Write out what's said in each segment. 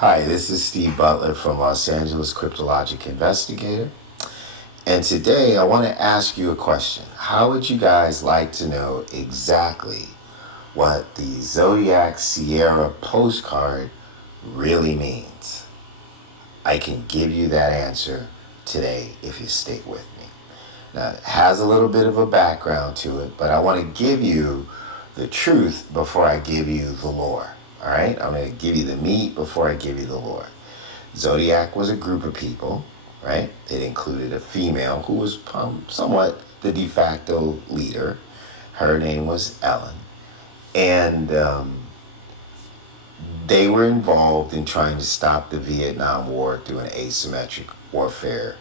Hi, this is Steve Butler from Los Angeles Cryptologic Investigator. And today I want to ask you a question. How would you guys like to know exactly what the Zodiac Sierra postcard really means? I can give you that answer today if you stay with me. Now, it has a little bit of a background to it, but I want to give you the truth before I give you the lore. All right, I'm going to give you the meat before I give you the lore. Zodiac was a group of people, right? It included a female who was somewhat the de facto leader. Her name was Ellen. And they were involved in trying to stop the Vietnam War through an asymmetric warfare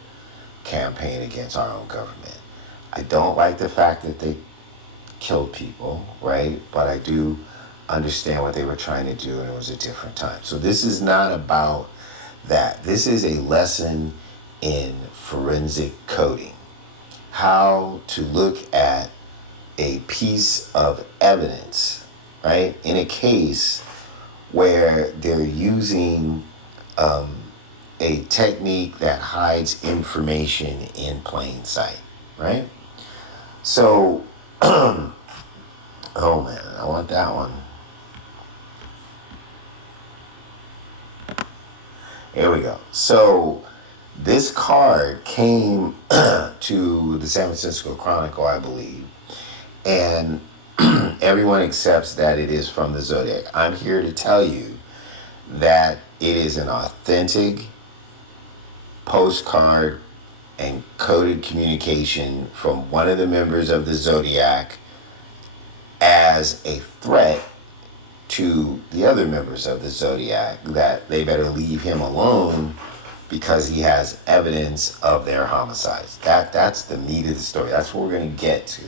campaign against our own government. I don't like the fact that they killed people, right? But I do understand what they were trying to do, and it was a different time. So this is not about that. This is a lesson in forensic coding. How to look at a piece of evidence, right? In a case where they're using a technique that hides information in plain sight, right? So, oh man, I want that one. Here we go. So this card came to the San Francisco Chronicle, I believe, and everyone accepts that it is from the Zodiac. I'm here to tell you that it is an authentic postcard and coded communication from one of the members of the Zodiac as a threat to the other members of the Zodiac that they better leave him alone because he has evidence of their homicides. That's the meat of the story. That's what we're going to get to.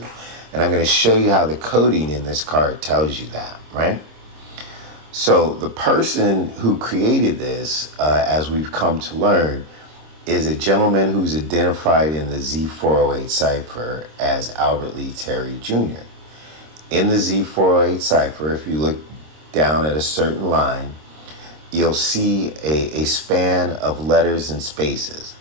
And I'm going to show you how the coding in this card tells you that, right? So the person who created this, as we've come to learn, is a gentleman who's identified in the Z408 cipher as Albert Lee Terry Jr. In the Z408 cipher, if you look down at a certain line, you'll see a span of letters and spaces.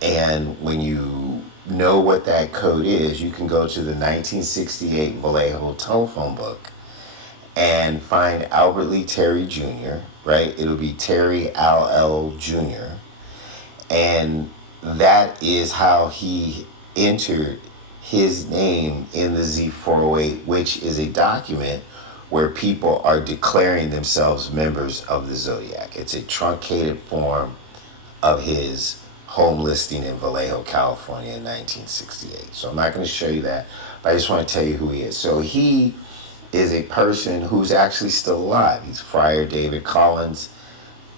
And when you know what that code is, you can go to the 1968 Vallejo telephone book and find Albert Lee Terry Jr., right? It'll be Terry Al L. Jr. And that is how he entered his name in the Z408, which is a document where people are declaring themselves members of the Zodiac. It's a truncated form of his home listing in Vallejo, California in 1968. So I'm not going to show you that, but I just want to tell you who he is. So he is a person who's actually still alive. He's Friar David Collins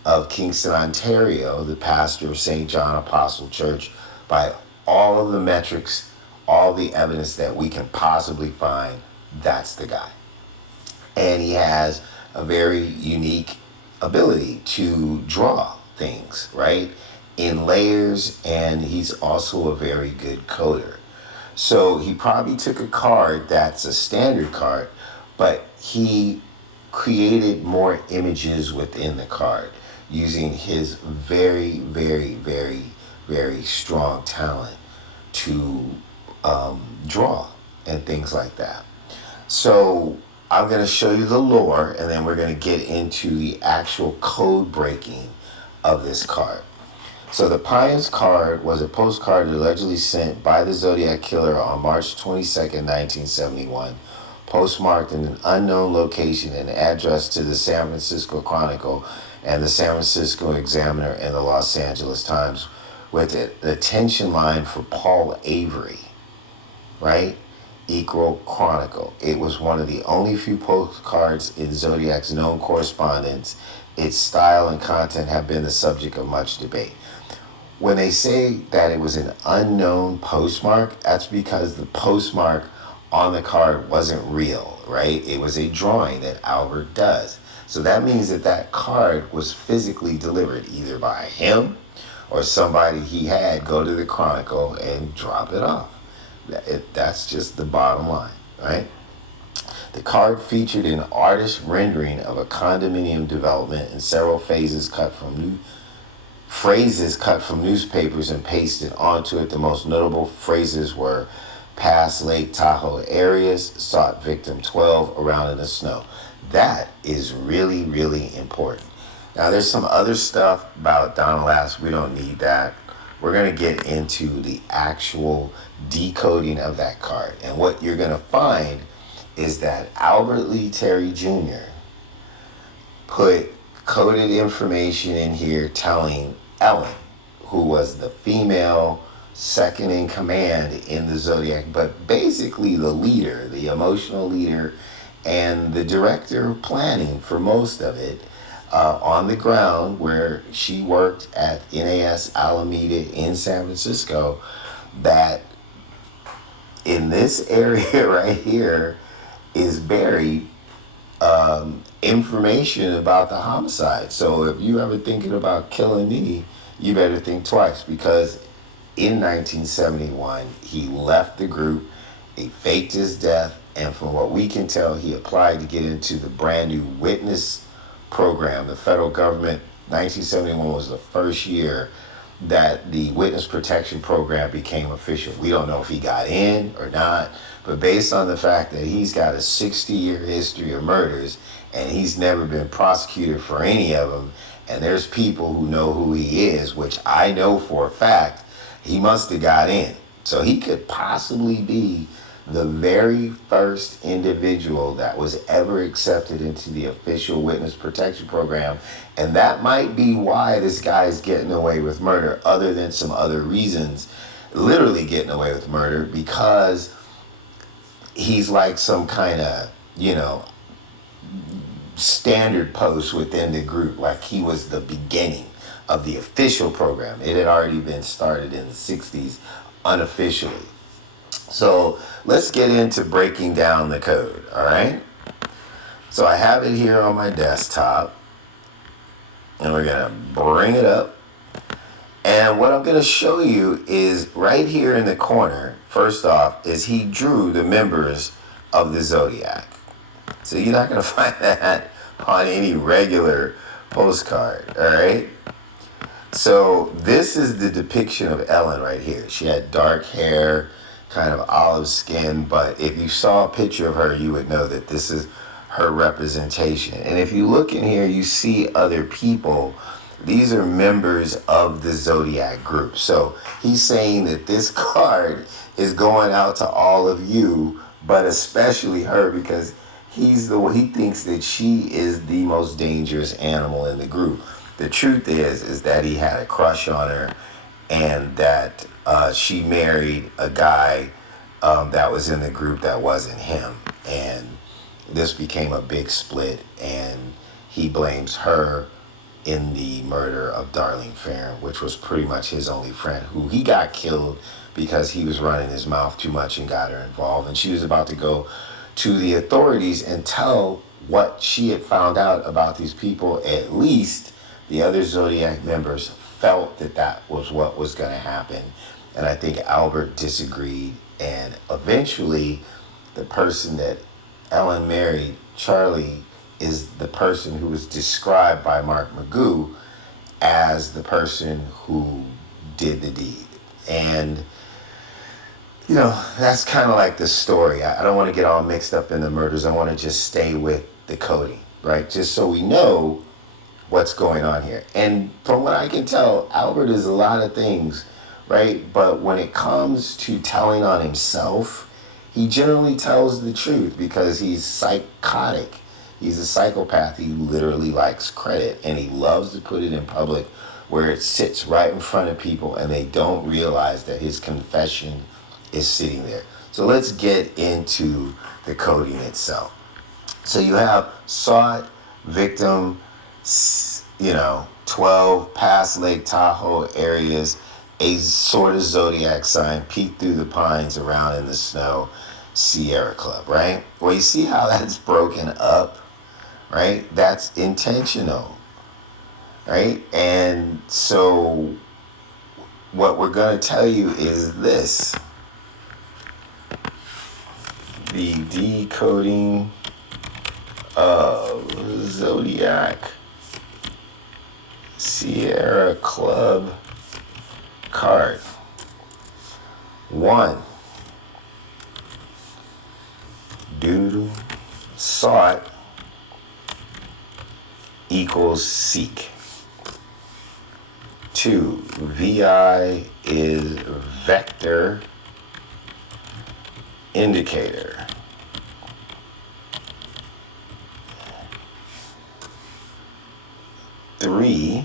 of Kingston, Ontario, the pastor of St. John Apostle Church. By all of the metrics, all the evidence that we can possibly find, that's the guy. And he has a very unique ability to draw things, right, in layers, and he's also a very good coder. So he probably took a card that's a standard card, but he created more images within the card using his very, very, very, very strong talent to draw and things like that. So I'm going to show you the lore, and then we're going to get into the actual code breaking of this card. So the Pious card was a postcard allegedly sent by the Zodiac Killer on March 22nd, 1971, postmarked in an unknown location and addressed to the San Francisco Chronicle and the San Francisco Examiner and the Los Angeles Times with an attention line for Paul Avery, right? Equal Chronicle. It was one of the only few postcards in Zodiac's known correspondence. Its style and content have been the subject of much debate. When they say that it was an unknown postmark, that's because the postmark on the card wasn't real, right? It was a drawing that Albert does. So that means that that card was physically delivered either by him or somebody he had go to the Chronicle and drop it off. That's just the bottom line, right? The card featured an artist rendering of a condominium development and several phrases cut from newspapers and pasted onto it. The most notable phrases were past Lake Tahoe areas, sought victim 12, around in the snow. That is really, really important. Now, there's some other stuff about Donna Lass. We don't need that. We're going to get into the actual decoding of that card. And what you're going to find is that Albert Lee Terry Jr. put coded information in here telling Ellen, who was the female second in command in the Zodiac, but basically the leader, the emotional leader, and the director of planning for most of it, on the ground where she worked at NAS Alameda in San Francisco, that in this area right here is buried information about the homicide. So if you ever thinking about killing me, you better think twice, because in 1971 he left the group, he faked his death, and from what we can tell, he applied to get into the brand new witness program. The federal government, 1971 was the first year that the witness protection program became official. We don't know if he got in or not, but based on the fact that he's got a 60-year history of murders and he's never been prosecuted for any of them, and there's people who know who he is, which I know for a fact, he must have got in. So he could possibly be the very first individual that was ever accepted into the official witness protection program. And that might be why this guy is getting away with murder, other than some other reasons, literally getting away with murder, because he's like some kind of, standard post within the group. Like he was the beginning of the official program. It had already been started in the 60s unofficially. So let's get into breaking down the code, all right? So I have it here on my desktop, and we're going to bring it up. And what I'm going to show you is right here in the corner, first off, is he drew the members of the Zodiac. So you're not going to find that on any regular postcard, all right? So this is the depiction of Ellen right here. She had dark hair, kind of olive skin, but if you saw a picture of her, you would know that this is her representation. And if you look in here, you see other people. These are members of the Zodiac group. So he's saying that this card is going out to all of you, but especially her, because he thinks that she is the most dangerous animal in the group. The truth is that he had a crush on her, and that she married a guy that was in the group that wasn't him. And this became a big split, and he blames her in the murder of Darlene Farron, which was pretty much his only friend, who he got killed because he was running his mouth too much and got her involved. And she was about to go to the authorities and tell what she had found out about these people. At least the other Zodiac members felt that that was what was going to happen. And I think Albert disagreed. And eventually, the person that Ellen married, Charlie, is the person who was described by Mark Magoo as the person who did the deed. And, that's kind of like the story. I don't want to get all mixed up in the murders. I want to just stay with the coding, right? Just so we know what's going on here. And from what I can tell, Albert is a lot of things, right? But when it comes to telling on himself, he generally tells the truth because he's psychotic. He's a psychopath. He literally likes credit, and he loves to put it in public where it sits right in front of people and they don't realize that his confession is sitting there. So let's get into the coding itself. So you have sought victim, 12 past Lake Tahoe areas, a sort of zodiac sign, peek through the pines around in the snow, Sierra Club, right? Well, you see how that's broken up, right? That's intentional, right? And so what we're going to tell you is this. The decoding of Zodiac Sierra Club card. 1. Doodle sought equals seek. 2. VI is vector indicator. 3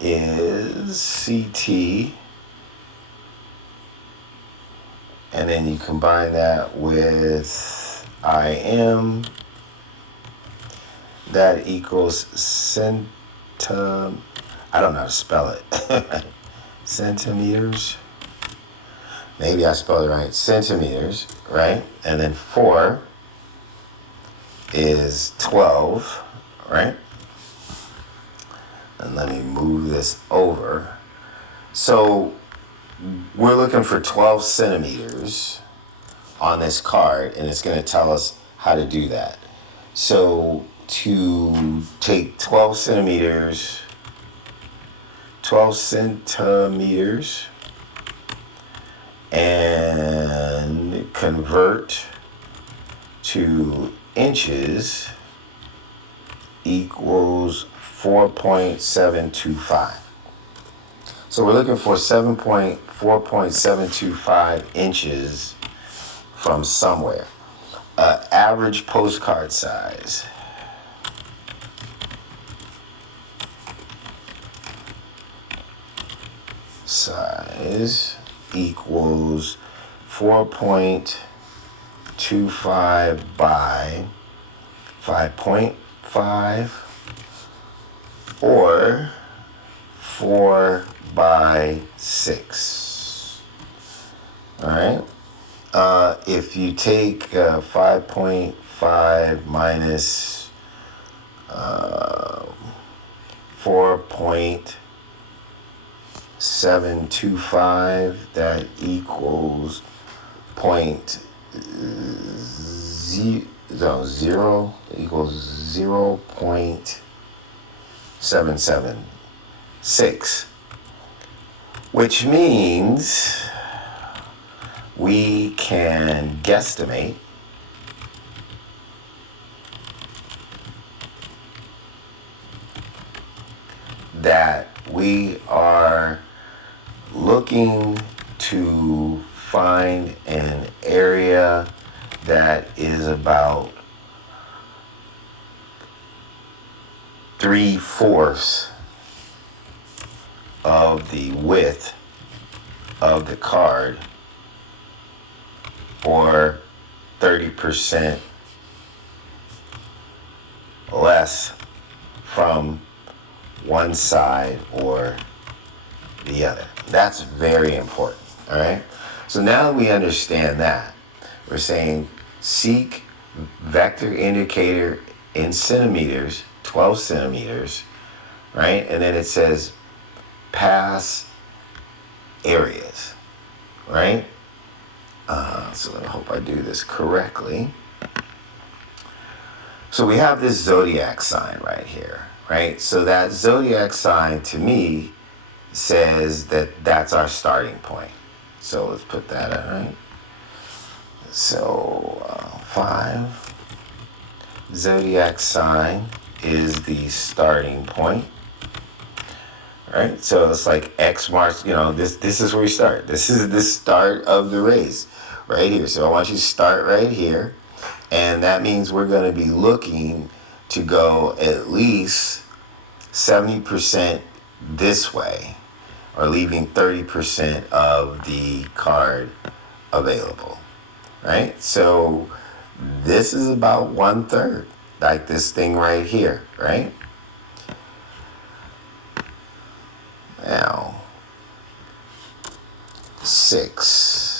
is CT, and then you combine that with IM, that equals I don't know how to spell it. Centimeters. Maybe I spelled it right. Centimeters, right? And then 4 is 12, right? And let me move this over. So we're looking for 12 centimeters on this card, and it's going to tell us how to do that. So to take 12 centimeters and convert to inches equals 4.725. So we're looking for 4.725 inches from somewhere. Average postcard size. Size equals 4.25 by 5.5 or 4 by 6. All right. If you take 5.5 minus 4.725, that equals equals 0.776, which means we can guesstimate that we are looking to find an area that is about 3/4 of the width of the card, or 30% less from one side or the other. That's very important, all right? So now that we understand that, we're saying seek vector indicator in centimeters, 12 centimeters, right? And then it says pass areas, right? So I hope I do this correctly. So we have this zodiac sign right here, right? So that zodiac sign to me says that that's our starting point. So let's put that in, right? So 5, zodiac sign is the starting point, right? So it's like X marks, this is where we start. This is the start of the race right here. So I want you to start right here. And that means we're going to be looking to go at least 70% this way, or leaving 30% of the card available, right? So this is about 1/3, like this thing right here, right? Now, 6.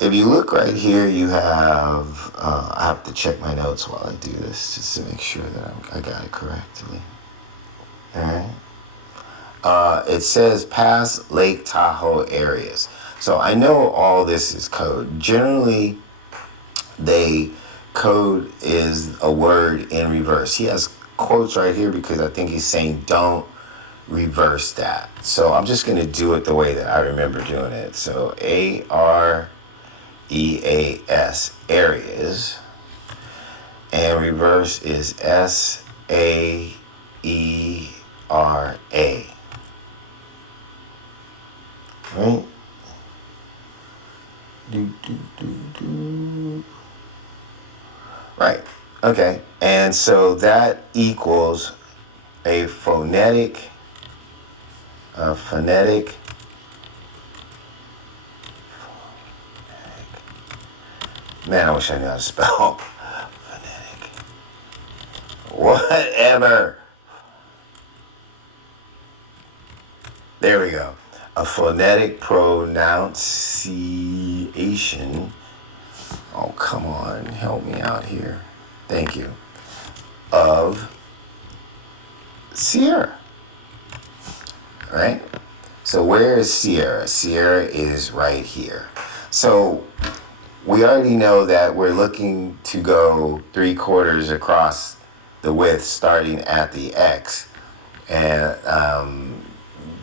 If you look right here, you have, I have to check my notes while I do this just to make sure that I got it correctly. All right. It says past Lake Tahoe areas. So I know all this is code. Generally, they code is a word in reverse. He has quotes right here because I think he's saying don't reverse that. So I'm just going to do it the way that I remember doing it. So AREAS, areas, and reverse is SAERA. Right? Right. Okay. And so that equals a phonetic. Man, I wish I knew how to spell. Phonetic. Whatever. There we go. A phonetic pronunciation. Oh, come on. Help me out here. Thank you. Of Sierra. Right? So where is Sierra? Sierra is right here. So we already know that we're looking to go 3/4 across the width starting at the X and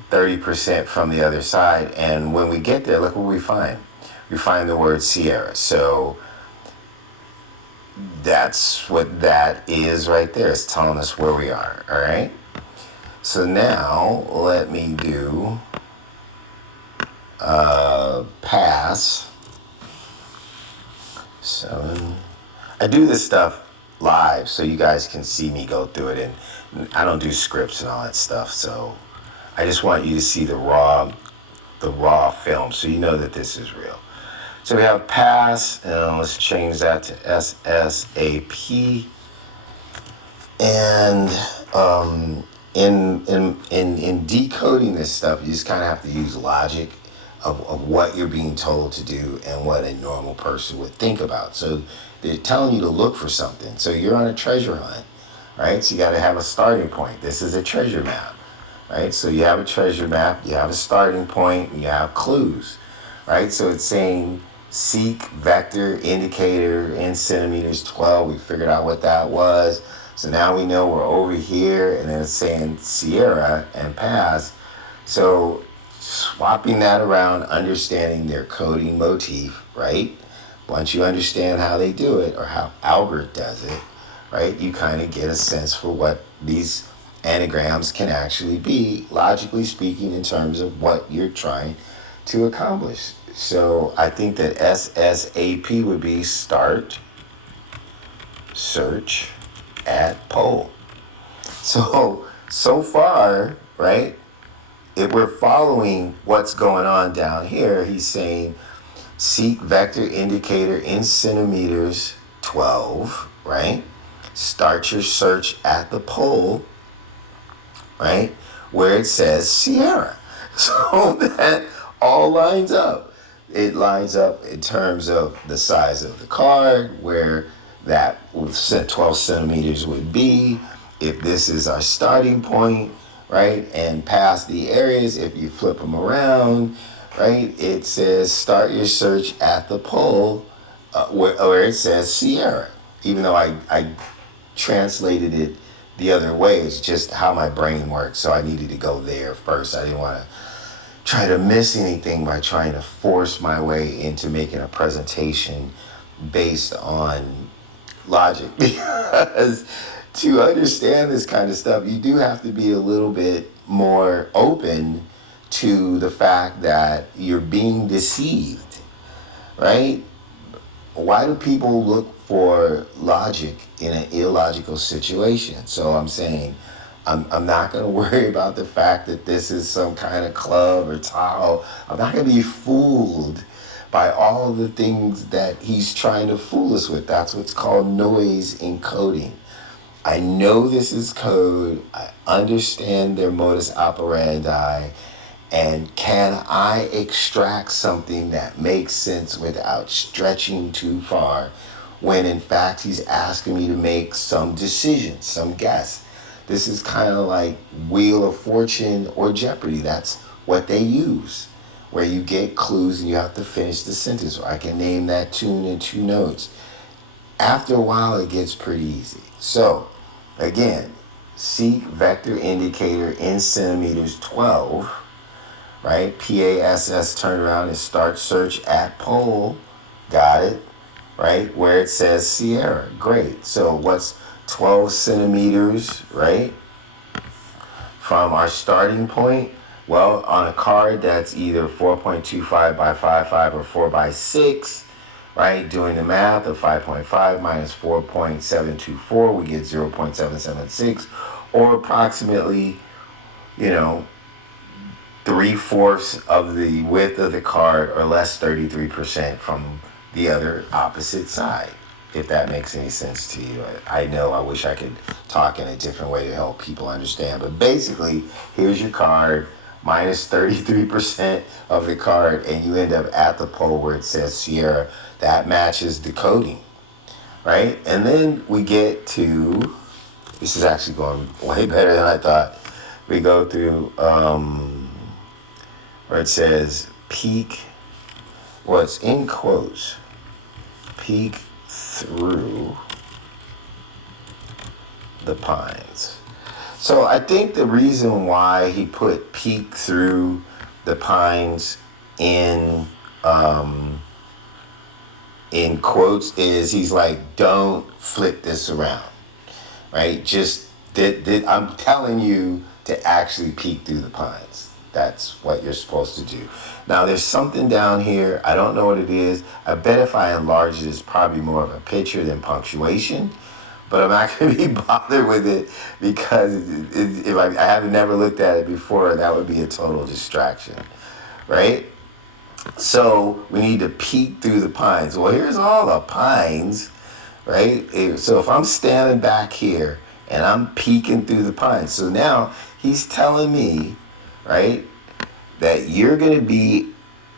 30% from the other side. And when we get there, look what we find. We find the word Sierra. So that's what that is right there. It's telling us where we are. All right. So now let me do pass 7. I do this stuff live so you guys can see me go through it, and I don't do scripts and all that stuff. So I just want you to see the raw film so you know that this is real. So we have pass, and let's change that to SSAP. And in decoding this stuff, you just kind of have to use logic of what you're being told to do and what a normal person would think about. So they're telling you to look for something. So you're on a treasure hunt, right? So you got to have a starting point. This is a treasure map, right? So you have a treasure map, you have a starting point, and you have clues, right? So it's saying seek vector indicator in centimeters 12. We figured out what that was. So now we know we're over here, and then it's saying Sierra and pass. So swapping that around, understanding their coding motif, right? Once you understand how they do it, or how Albert does it, right, you kind of get a sense for what these anagrams can actually be, logically speaking, in terms of what you're trying to accomplish. So I think that SSAP would be start, search, at pole. So far, right, if we're following what's going on down here, he's saying seek vector indicator in centimeters 12, right? Start your search at the pole, right, where it says Sierra. So that all lines up. It lines up in terms of the size of the card, where that 12 centimeters would be. If this is our starting point, right, and past the areas, if you flip them around, right, it says start your search at the pole, where it says Sierra. Even though I translated it the other way, it's just how my brain works. So I needed to go there first. I didn't want to try to miss anything by trying to force my way into making a presentation based on logic. Because to understand this kind of stuff, you do have to be a little bit more open to the fact that you're being deceived, right? Why do people look for logic in an illogical situation? So I'm saying I'm not going to worry about the fact that this is some kind of club or tile. I'm not going to be fooled by all the things that he's trying to fool us with. That's what's called noise in coding. I know this is code. I understand their modus operandi. And can I extract something that makes sense without stretching too far, when in fact he's asking me to make some decision, some guess. This is kind of like Wheel of Fortune or Jeopardy. That's what they use, where you get clues and you have to finish the sentence. Or I can name that tune in 2 notes. After a while, it gets pretty easy. So, again, seek vector indicator in centimeters 12, right? PASS, turn around and start search at pole. Got it, right? Where it says Sierra. Great. So what's 12 centimeters, right? From our starting point? Well, on a card that's either 4.25 by 5.5 or 4 by 6, right? Doing the math of 5.5 minus 4.724, we get 0.776, or approximately, 3/4 of the width of the card, or less 33% from the other opposite side, if that makes any sense to you. I know I wish I could talk in a different way to help people understand, but basically, here's your card, minus 33% of the card, and you end up at the pole where it says Sierra. That matches decoding, right? And then we get to, this is actually going way better than I thought. We go through where it says peek, what's in quotes, peek through the pines. So I think the reason why he put peek through the pines in quotes is he's like, don't flip this around, right? Just I'm telling you to actually peek through the pines. That's what you're supposed to do. Now there's something down here. I don't know what it is. I bet if I enlarge it, it's probably more of a picture than punctuation. But I'm not going to be bothered with it because if I have never looked at it before, that would be a total distraction, right? So we need to peek through the pines. Well, here's all the pines, right? So if I'm standing back here and I'm peeking through the pines, so now he's telling me, right, that you're going to be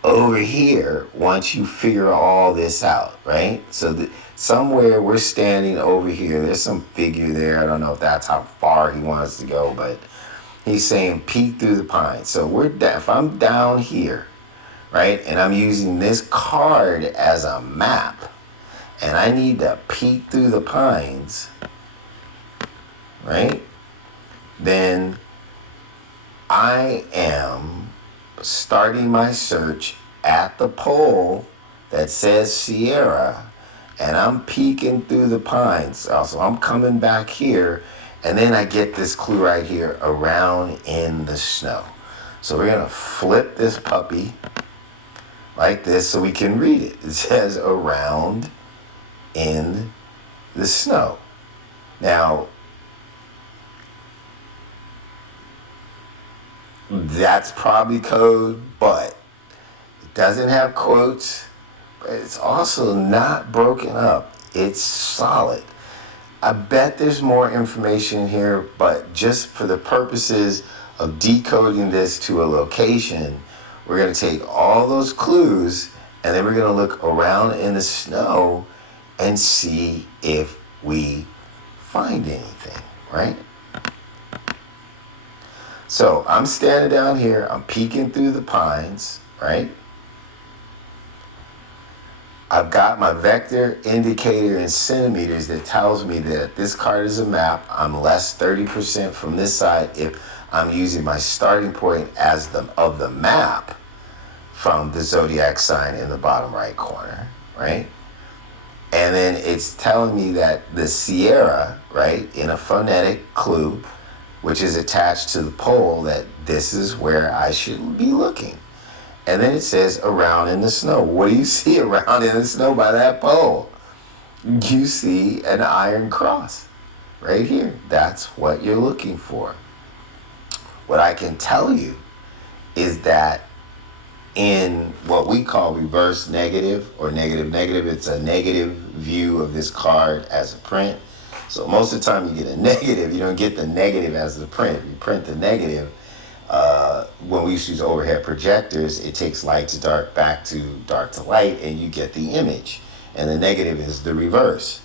over here once you figure all this out, right? So somewhere we're standing over here. There's some figure there. I don't know if that's how far he wants to go, but he's saying peek through the pines. So if I'm down here, right, and I'm using this card as a map, and I need to peek through the pines, right, then I am starting my search at the pole that says Sierra, and I'm peeking through the pines. So I'm coming back here, and then I get this clue right here, around in the snow. So we're going to flip this puppy like this so we can read it. It says around in the snow. Now, that's probably code, but it doesn't have quotes, but it's also not broken up. It's solid. I bet there's more information here, but just for the purposes of decoding this to a location, we're going to take all those clues and then we're going to look around in the snow and see if we find anything, right? So I'm standing down here, I'm peeking through the pines, right? I've got my vector indicator in centimeters that tells me that this card is a map. I'm less 30% from this side if I'm using my starting point as of the map from the zodiac sign in the bottom right corner, right? And then it's telling me that the Sierra, right, in a phonetic clue, which is attached to the pole, that this is where I should be looking. And then it says around in the snow. What do you see around in the snow by that pole? You see an iron cross right here. That's what you're looking for. What I can tell you is that in what we call reverse negative or negative negative, it's a negative view of this card as a print. So most of the time you get a negative, you don't get the negative as the print. You print the negative. When we used to use overhead projectors, it takes light to dark back to dark to light, and you get the image. And the negative is the reverse.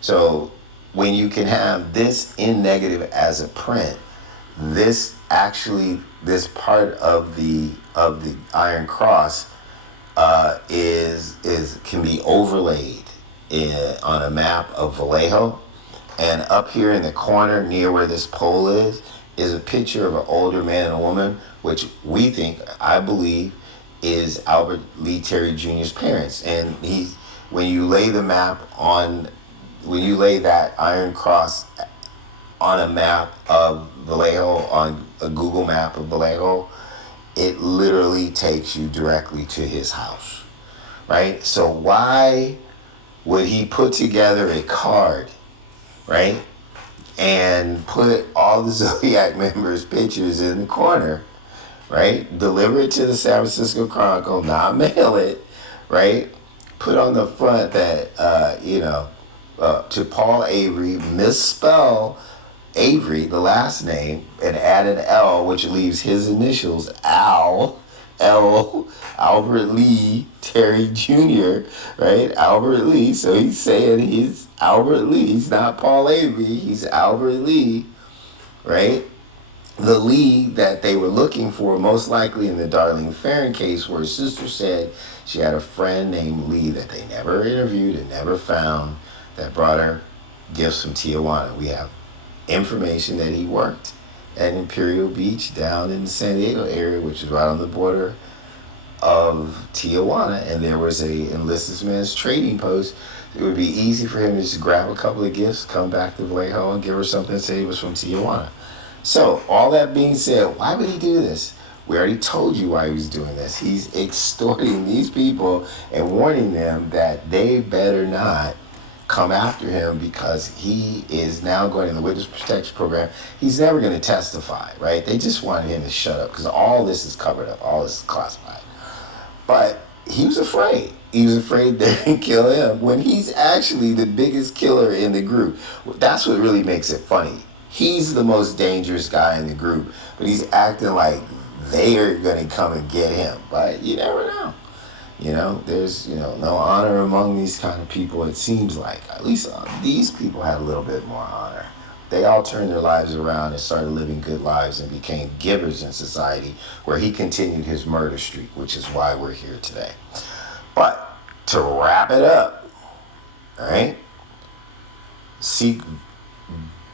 So when you can have this in negative as a print, this part of the iron cross can be overlaid on a map of Vallejo. And up here in the corner near where this pole is a picture of an older man and a woman, which we think, I believe, is Albert Lee Terry Jr.'s parents. And when you lay that iron cross on a map of Vallejo, on a Google map of Vallejo, it literally takes you directly to his house, right? So why would he put together a card, right, and put all the Zodiac members' pictures in the corner, right? Deliver it to the San Francisco Chronicle, not mail it, right? Put on the front that, to Paul Avery, misspell Avery, the last name, and add an L, which leaves his initials, Albert Lee Terry Jr., right? Albert Lee. So he's saying he's Albert Lee. He's not Paul Avery. He's Albert Lee, right? The Lee that they were looking for, most likely in the Darlene Ferrin case, where his sister said she had a friend named Lee that they never interviewed and never found, that brought her gifts from Tijuana. We have information that he worked at Imperial Beach down in the San Diego area, which is right on the border of Tijuana, and there was a enlisted man's trading post. It would be easy for him to just grab a couple of gifts, come back to Vallejo, and give her something and say he was from Tijuana. So, all that being said, why would he do this? We already told you why he was doing this. He's extorting these people and warning them that they better not come after him, because he is now going in the witness protection program. He's never going to testify, right? They just wanted him to shut up because all this is covered up. All this is classified. But he was afraid. He was afraid they would kill him when he's actually the biggest killer in the group. That's what really makes it funny. He's the most dangerous guy in the group, but he's acting like they are going to come and get him. But you never know. There's, no honor among these kind of people, it seems like. At least these people had a little bit more honor. They all turned their lives around and started living good lives and became givers in society, where he continued his murder streak, which is why we're here today. But to wrap it up, all right, seek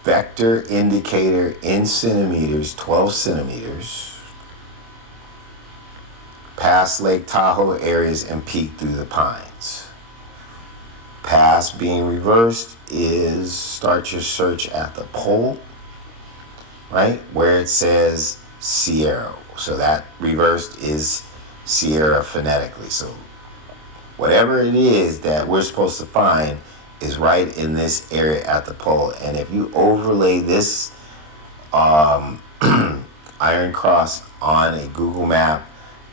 vector indicator in centimeters, 12 centimeters, past Lake Tahoe areas and peek through the pines. Past being reversed is start your search at the pole, right, where it says Sierra. So that reversed is Sierra phonetically. So whatever it is that we're supposed to find is right in this area at the pole. And if you overlay this iron cross on a Google map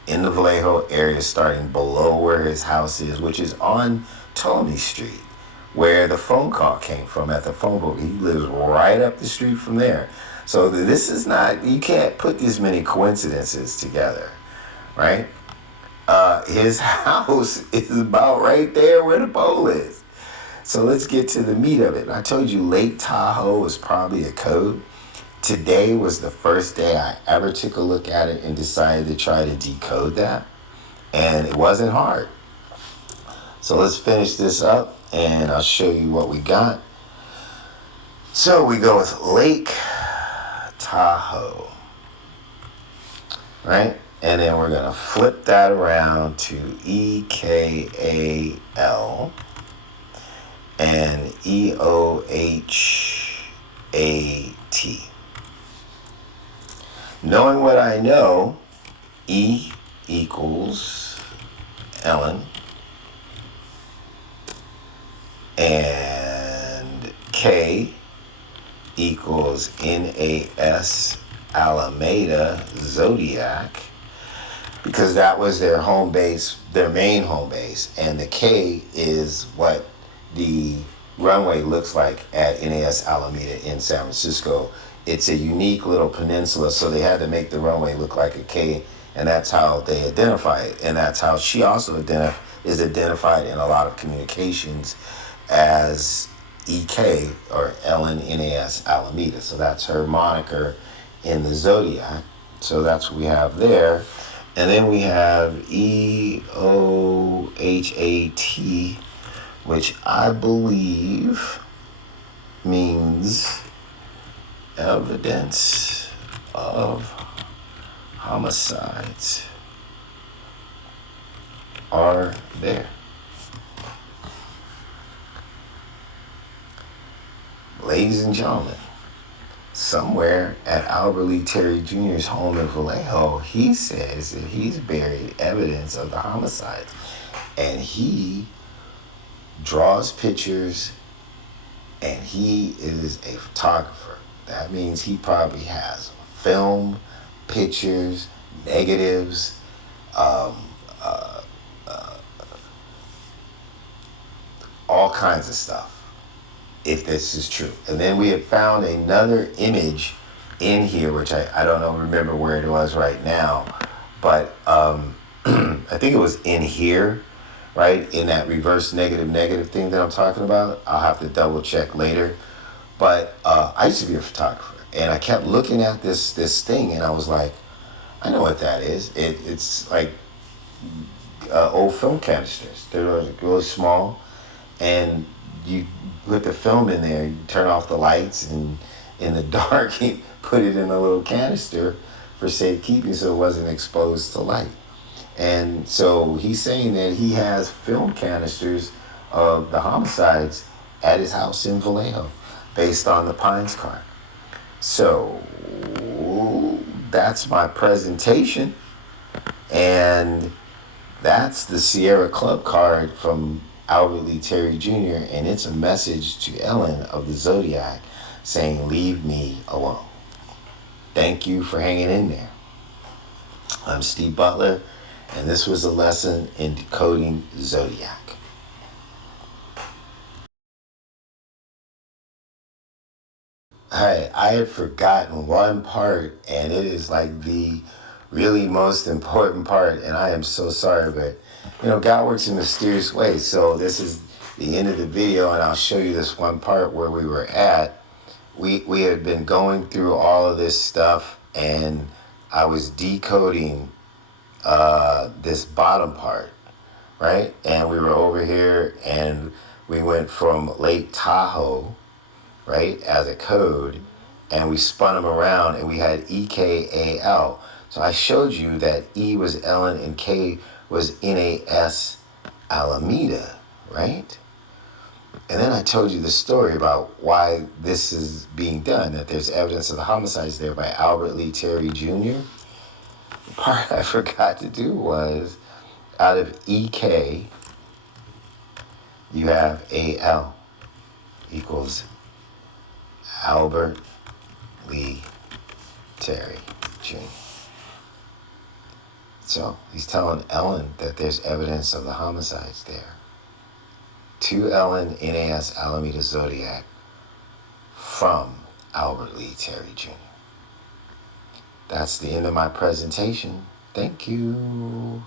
in the Vallejo area, starting below where his house is, which is on Ptolemy Street, where the phone call came from at the phone book. He lives right up the street from there. So this is not, you can't put this many coincidences together, right? His house is about right there where the pole is. So let's get to the meat of it. I told you Lake Tahoe was probably a code. Today was the first day I ever took a look at it and decided to try to decode that. And it wasn't hard. So let's finish this up and I'll show you what we got. So we go with Lake Tahoe, right? And then we're going to flip that around to EKAL and EOHAT. Knowing what I know, E equals Ellen and K equals NAS Alameda Zodiac, because that was their home base, their main home base, and the K is what the runway looks like at NAS Alameda in San Francisco. It's a unique little peninsula, so they had to make the runway look like a K, and that's how they identify it. And that's how she also is identified in a lot of communications as EK, or Ellen NAS Alameda. So that's her moniker in the Zodiac. So that's what we have there. And then we have EOHAT, which I believe means evidence of homicides are there. Ladies and gentlemen, somewhere at Albert Lee Terry Jr.'s home in Vallejo, he says that he's buried evidence of the homicides. And he draws pictures, and he is a photographer. That means he probably has film, pictures, negatives, all kinds of stuff, if this is true. And then we have found another image in here, which I don't know, remember where it was right now, but I think it was in here, right? In that reverse negative thing that I'm talking about. I'll have to double check later. But I used to be a photographer, and I kept looking at this thing, and I was like, I know what that is. It's like old film canisters. They're really small, and you put the film in there, you turn off the lights, and in the dark you put it in a little canister for safekeeping so it wasn't exposed to light. And so he's saying that he has film canisters of the homicides at his house in Vallejo based on the Pines card. So that's my presentation, and that's the Sierra Club card from Albert Lee Terry Jr., and it's a message to Ellen of the Zodiac saying, leave me alone. Thank you for hanging in there. I'm Steve Butler, and this was a lesson in decoding Zodiac. I had forgotten one part, and it is like the really most important part, and I am so sorry, but God works in mysterious ways. So this is the end of the video, and I'll show you this one part where we were at. We had been going through all of this stuff, and I was decoding this bottom part, right? And we were over here, and we went from Lake Tahoe, right, as a code, and we spun them around, and we had EKAL. So I showed you that E was Ellen and K was NAS Alameda, right? And then I told you the story about why this is being done, that there's evidence of the homicides there by Albert Lee Terry Jr. The part I forgot to do was, out of EK, you have AL equals Albert Lee Terry Jr. So he's telling Ellen that there's evidence of the homicides there. To Ellen, NAS Alameda Zodiac, from Albert Lee Terry Jr. That's the end of my presentation. Thank you.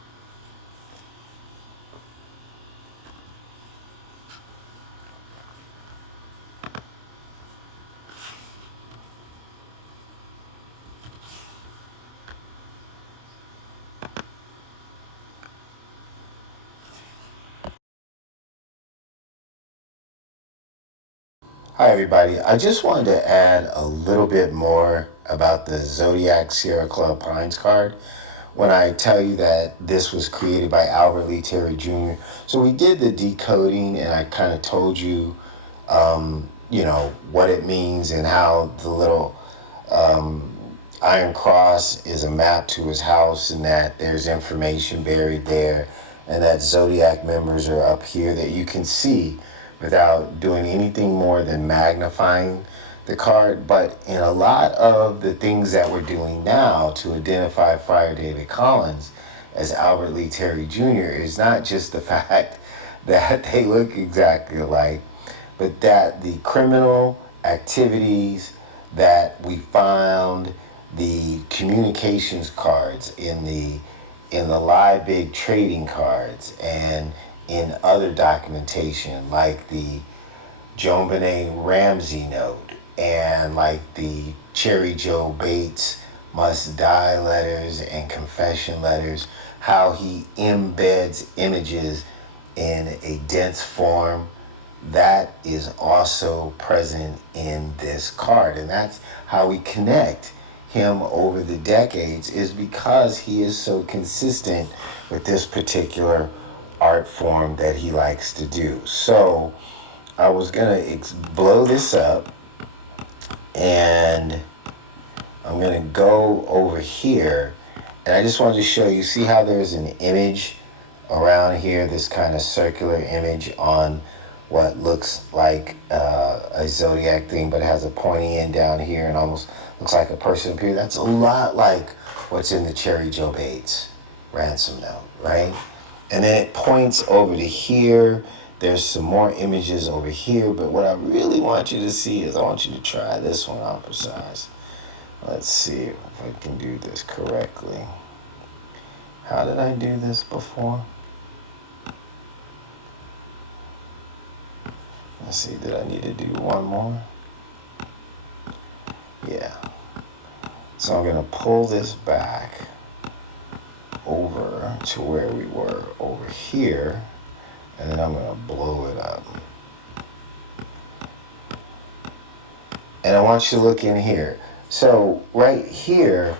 Hi, everybody. I just wanted to add a little bit more about the Zodiac Sierra Club Pines card when I tell you that this was created by Albert Lee Terry Jr. So we did the decoding, and I kind of told you, what it means and how the little iron cross is a map to his house, and that there's information buried there, and that Zodiac members are up here that you can see without doing anything more than magnifying the card. But in a lot of the things that we're doing now to identify Friar David Collins as Albert Lee Terry Jr. is not just the fact that they look exactly alike, but that the criminal activities that we found, the communications cards in the live big trading cards, and in other documentation like the Joan Benet Ramsey note, and like the Cherry Joe Bates must die letters and confession letters, how he embeds images in a dense form, that is also present in this card. And that's how we connect him over the decades, is because he is so consistent with this particular art form that he likes to do. So I was gonna blow this up, and I'm gonna go over here, and I just wanted to show you, see how there's an image around here, this kind of circular image on what looks like a zodiac thing, but it has a pointy end down here and almost looks like a person up here. That's a lot like what's in the Cherry Joe Bates ransom note, right? And then it points over to here. There's some more images over here, but what I really want you to see is I want you to try this one on precise. Let's see if I can do this correctly. How did I do this before? Let's see, did I need to do one more? Yeah. So I'm gonna pull this back over to where we were over here, and then I'm gonna blow it up. And I want you to look in here. So right here,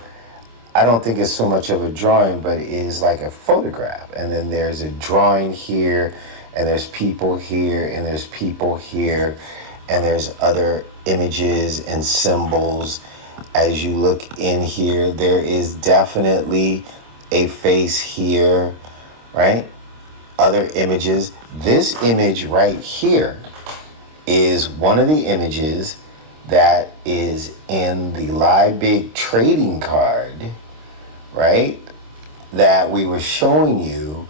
I don't think it's so much of a drawing, but it is like a photograph. And then there's a drawing here, and there's people here, and there's people here, and there's other images and symbols. As you look in here, there is definitely a face here, right? Other images. This image right here is one of the images that is in the Liebig trading card, right? That we were showing you,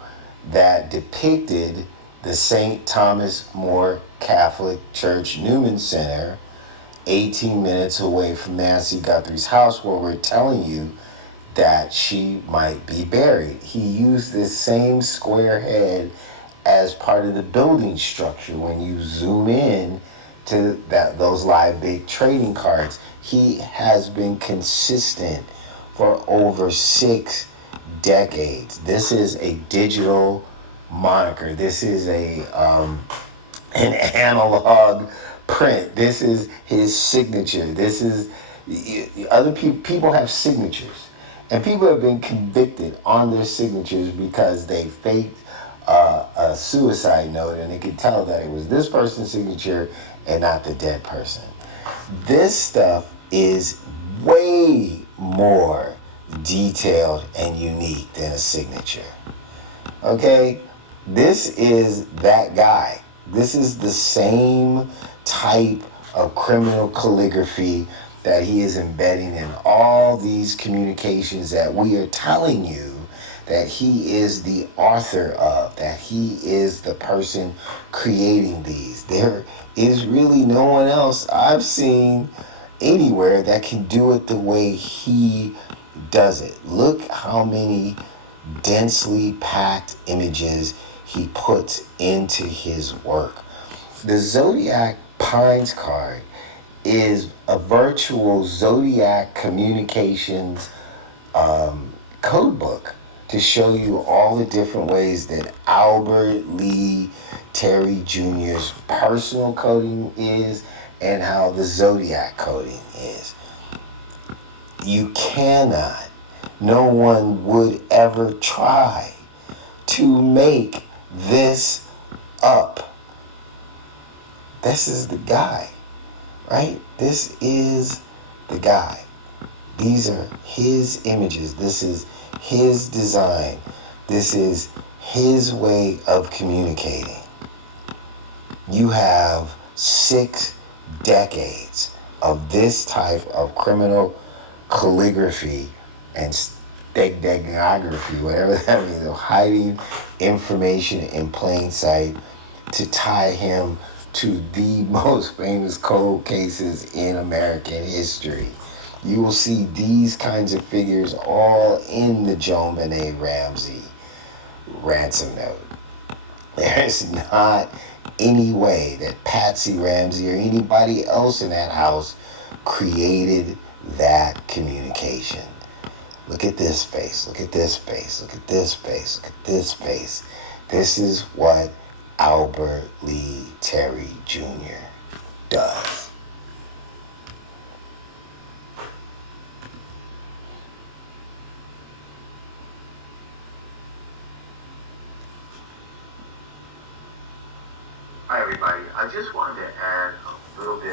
that depicted the St. Thomas More Catholic Church Newman Center, 18 minutes away from Nancy Guthrie's house, where we're telling you that she might be buried. He used this same square head as part of the building structure. When you zoom in to those Liebig trading cards, he has been consistent for over 6 decades. This is a digital moniker. This is an analog print. This is his signature. This is other people have signatures, and people have been convicted on their signatures because they faked a suicide note, and they could tell that it was this person's signature and not the dead person. This stuff is way more detailed and unique than a signature. Okay? This is that guy. This is the same type of criminal calligraphy that he is embedding in all these communications that we are telling you that he is the author of, that he is the person creating these. There is really no one else I've seen anywhere that can do it the way he does it. Look how many densely packed images he puts into his work. The Zodiac Pines card is a virtual Zodiac communications code book to show you all the different ways that Albert Lee Terry Jr.'s personal coding is and how the Zodiac coding is. You cannot, no one would ever try to make this up. This is the guy, right? This is the guy. These are his images. This is his design. This is his way of communicating. You have 6 decades of this type of criminal calligraphy and steganography, whatever that means, of hiding information in plain sight to tie him to the most famous cold cases in American history. You will see these kinds of figures all in the Joan Benet Ramsey ransom note. There's not any way that Patsy Ramsey or anybody else in that house created that communication. Look at this face, look at this face, look at this face, look at this face. This is what Albert Lee Terry Jr. does. Hi everybody, I just wanted to add a little bit